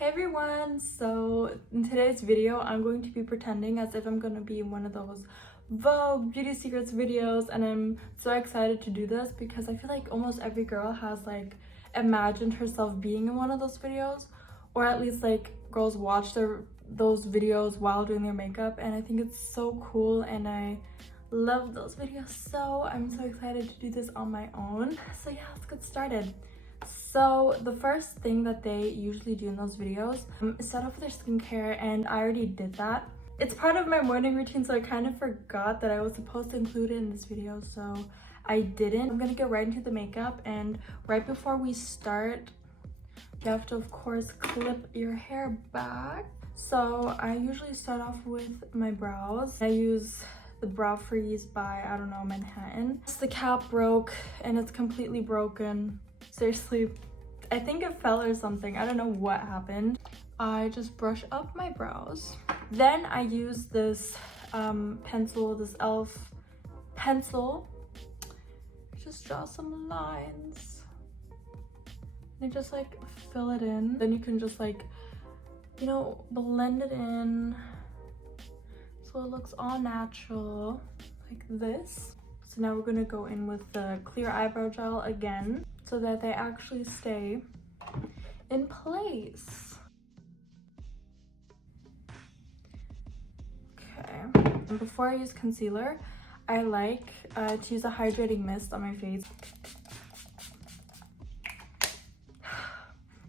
Hey everyone! So in today's video, I'm going to be pretending as if I'm going to be in one of those Vogue Beauty Secrets videos, and I'm so excited to do this because I feel like almost every girl has like imagined herself being in one of those videos, or at least like girls watch those videos while doing their makeup, and I think it's so cool and I love those videos, so I'm so excited to do this on my own. So yeah, let's get started. So the first thing that they usually do in those videos is start off with their skincare, and I already did that. It's part of my morning routine, so I kind of forgot that I was supposed to include it in this video, so I didn't. I'm gonna get right into the makeup, and right before we start, you have to of course clip your hair back. So I usually start off with my brows. I use the Brow Freeze by, I don't know, Manhattan. The cap broke and it's completely broken. Seriously, I think it fell or something. I don't know what happened. I just brush up my brows. Then I use this pencil, this e.l.f. pencil. Just draw some lines. And just like fill it in. Then you can just like, you know, blend it in so it looks all natural like this. So now we're gonna go in with the clear eyebrow gel again so that they actually stay in place. Okay, and before I use concealer, I like to use a hydrating mist on my face.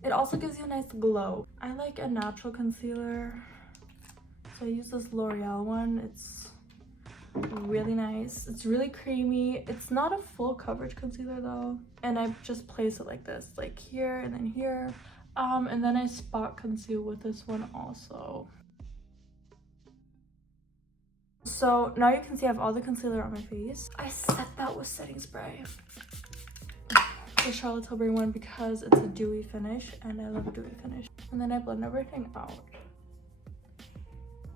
It also gives you a nice glow. I like a natural concealer, so I use this L'Oreal one. It's really nice. It's really creamy. It's not a full coverage concealer though, and I just place it like this, like here and then here, and then I spot conceal with this one also. So now you can see I have all the concealer on my face. I set that with setting spray, the Charlotte Tilbury one, because it's a dewy finish and I love a dewy finish. And then I blend everything out.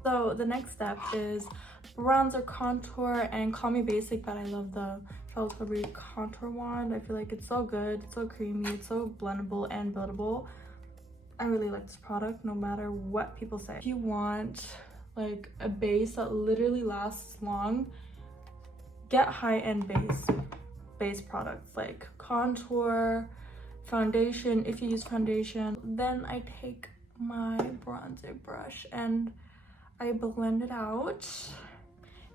So the next step is bronzer, contour, and call me basic, but I love the Charlotte Tilbury contour wand. I feel like it's so good, it's so creamy, it's so blendable and buildable. I really like this product no matter what people say. If you want like a base that literally lasts long, get high-end base products like contour, foundation if you use foundation. Then I take my bronzer brush and I blend it out,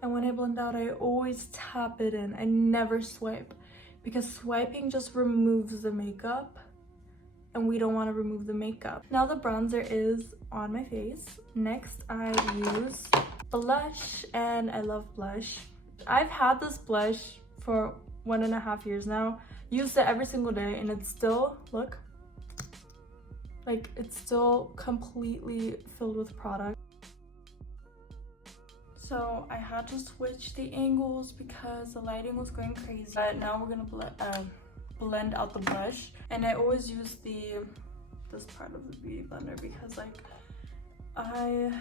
and when I blend out, I always tap it in. I never swipe, because swiping just removes the makeup, and we don't want to remove the makeup. Now the bronzer is on my face. Next, I use blush, and I love blush. I've had this blush for 1.5 years now. Used it every single day, and it's still, look, like it's still completely filled with product. So I had to switch the angles because the lighting was going crazy. But now we're gonna blend out the blush, and I always use this part of the beauty blender because like I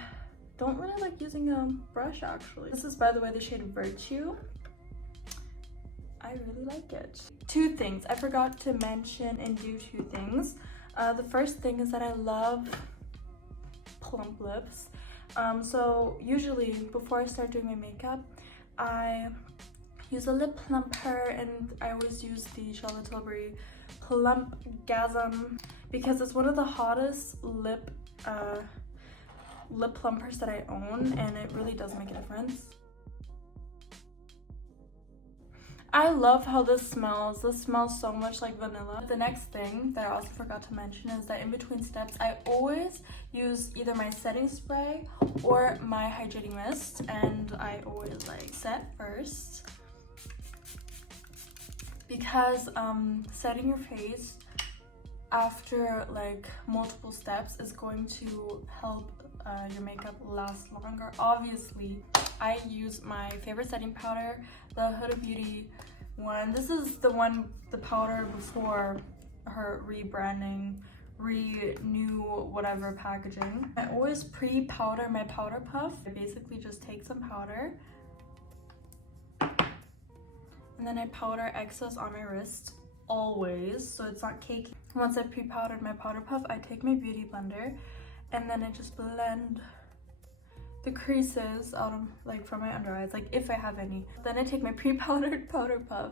don't really like using a brush actually. This is, by the way, the shade Virtue. I really like it. Two things I forgot to mention and do. Two things. The first thing is that I love plump lips. So usually before I start doing my makeup, I use a lip plumper, and I always use the Charlotte Tilbury Plump Gasm because it's one of the hottest lip plumpers that I own, and it really does make a difference. I love how this smells. This smells so much like vanilla. The next thing that I also forgot to mention is that in between steps, I always use either my setting spray or my hydrating mist, and I always like set first because setting your face after like multiple steps is going to help your makeup last longer. Obviously, I use my favorite setting powder, the Huda Beauty one. This is the powder before her rebranding, new whatever packaging. I always pre-powder my powder puff. I basically just take some powder and then I powder excess on my wrist always, so it's not cakey. Once I pre-powdered my powder puff, I take my beauty blender and then I just blend the creases out of, like, from my under eyes, like if I have any. Then I take my pre-powdered powder puff.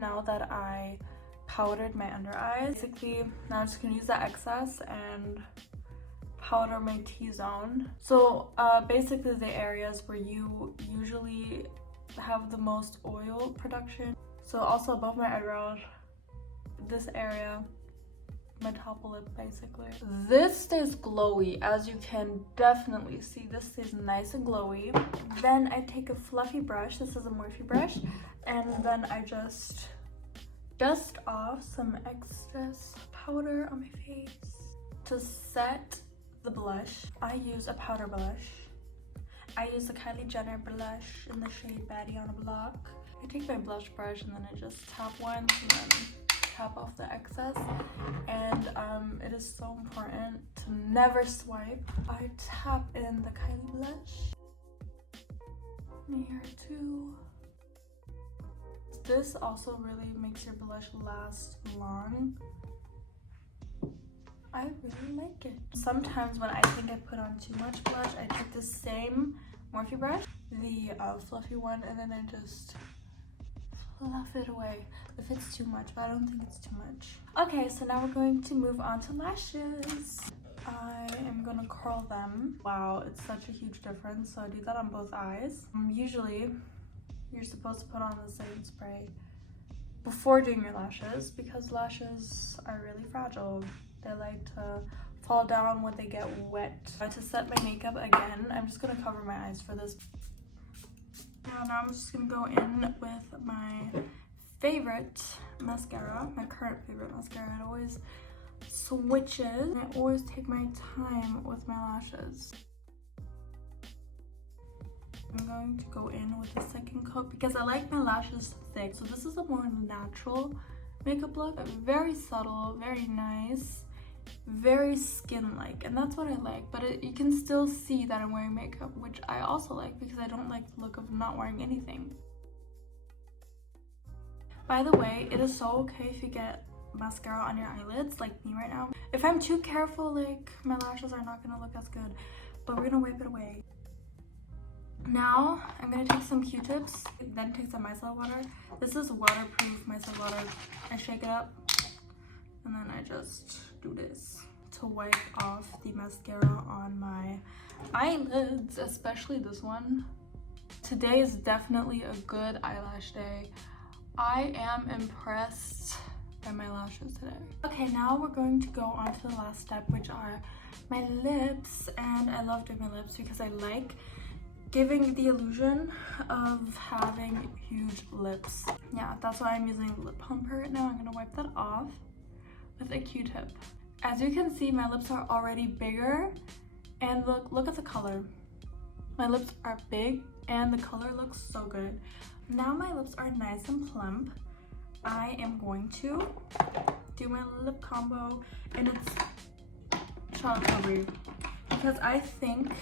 Now that I powdered my under eyes, basically now I'm just gonna use the excess and powder my T-zone. So basically the areas where you usually have the most oil production. So also above my eyebrows, this area, my top lip basically. This stays glowy, as you can definitely see. This stays nice and glowy. Then I take a fluffy brush, this is a Morphe brush, and then I just dust off some excess powder on my face. To set the blush, I use a powder blush. I use the Kylie Jenner blush in the shade Baddie on a Block. I take my blush brush and then I just tap once and then tap off the excess. And it is so important to never swipe. I tap in the Kylie blush. Here too. This also really makes your blush last long. I really like it. Sometimes when I think I put on too much blush, I take the same Morphe brush, the fluffy one, and then I just fluff it away if it's too much, but I don't think it's too much. Okay, so now we're going to move on to lashes. I am gonna curl them. Wow, it's such a huge difference, so I do that on both eyes. Usually, you're supposed to put on the setting spray before doing your lashes because lashes are really fragile. They like to fall down when they get wet. To set my makeup again, I'm just gonna cover my eyes for this. Now I'm just gonna go in with my favorite mascara, my current favorite mascara. It always switches. I always take my time with my lashes. I'm going to go in with a second coat because I like my lashes thick. So this is a more natural makeup look. Very subtle, very nice, very skin-like, and that's what I like. But you can still see that I'm wearing makeup, which I also like because I don't like the look of not wearing anything. By the way, it is so okay if you get mascara on your eyelids like me right now. If I'm too careful, like, my lashes are not gonna look as good, but we're gonna wipe it away. Now I'm gonna take some Q-tips, then take some micellar water. This is waterproof micellar water. I shake it up and then I just do this to wipe off the mascara on my eyelids, especially this one. Today is definitely a good eyelash day. I am impressed by my lashes today. Okay, now we're going to go on to the last step, which are my lips. And I love doing my lips because I like giving the illusion of having huge lips. Yeah, that's why I'm using a lip pumper right now. I'm gonna wipe that off with a Q-tip. As you can see, my lips are already bigger, and look at the color. My lips are big and the color looks so good. Now my lips are nice and plump. I am going to do my lip combo, and it's Charlotte Tilbury, because I think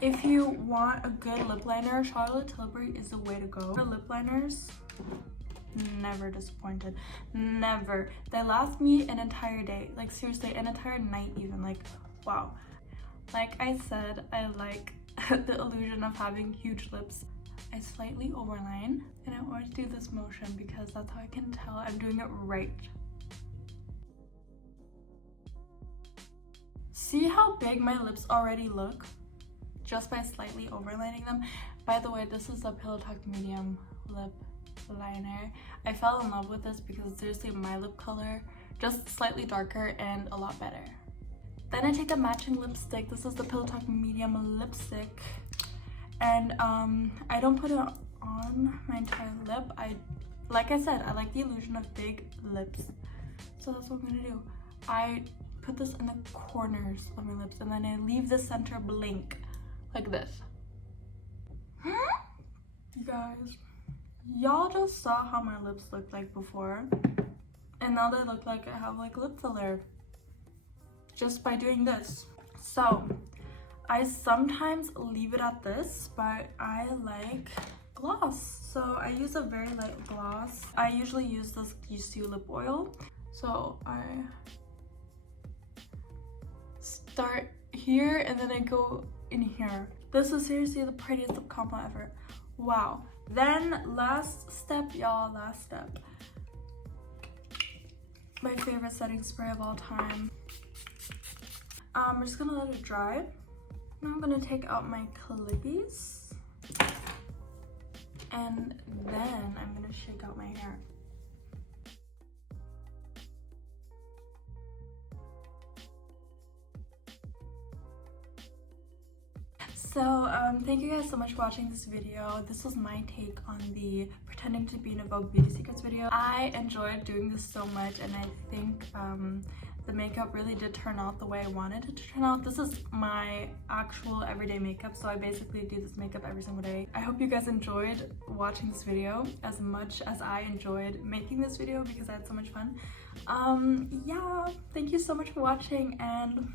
if you want a good lip liner, Charlotte Tilbury is the way to go. The lip liners, never disappointed, never. They last me an entire day, like seriously, an entire night even, like wow. Like I said, I like the illusion of having huge lips. I slightly overline, and I always do this motion because that's how I can tell I'm doing it right. See how big my lips already look just by slightly overlining them? By the way, this is the Pillow Talk Medium Lip Liner. I fell in love with this because it's seriously my lip color, just slightly darker and a lot better. Then I take a matching lipstick. This is the Pillow Talk Medium Lipstick. And I don't put it on my entire lip. Like I said, I like the illusion of big lips. So that's what I'm gonna do. I put this in the corners of my lips and then I leave the center blank, like this. You guys, y'all just saw how my lips looked like before. And now they look like I have like lip filler. Just by doing this. So I sometimes leave it at this, but I like gloss. So I use a very light gloss. I usually use this UC lip oil. So I start here and then I go in here. This is seriously the prettiest lip combo ever. Wow. Then last step, y'all, last step. My favorite setting spray of all time. I'm just gonna let it dry. Now I'm gonna take out my clippies. And then I'm gonna shake out my hair. So thank you guys so much for watching this video. This was my take on the pretending to be in a Vogue Beauty Secrets video. I enjoyed doing this so much, and I think the makeup really did turn out the way I wanted it to turn out. This is my actual everyday makeup, so I basically do this makeup every single day. I hope you guys enjoyed watching this video as much as I enjoyed making this video because I had so much fun. Yeah, thank you so much for watching, and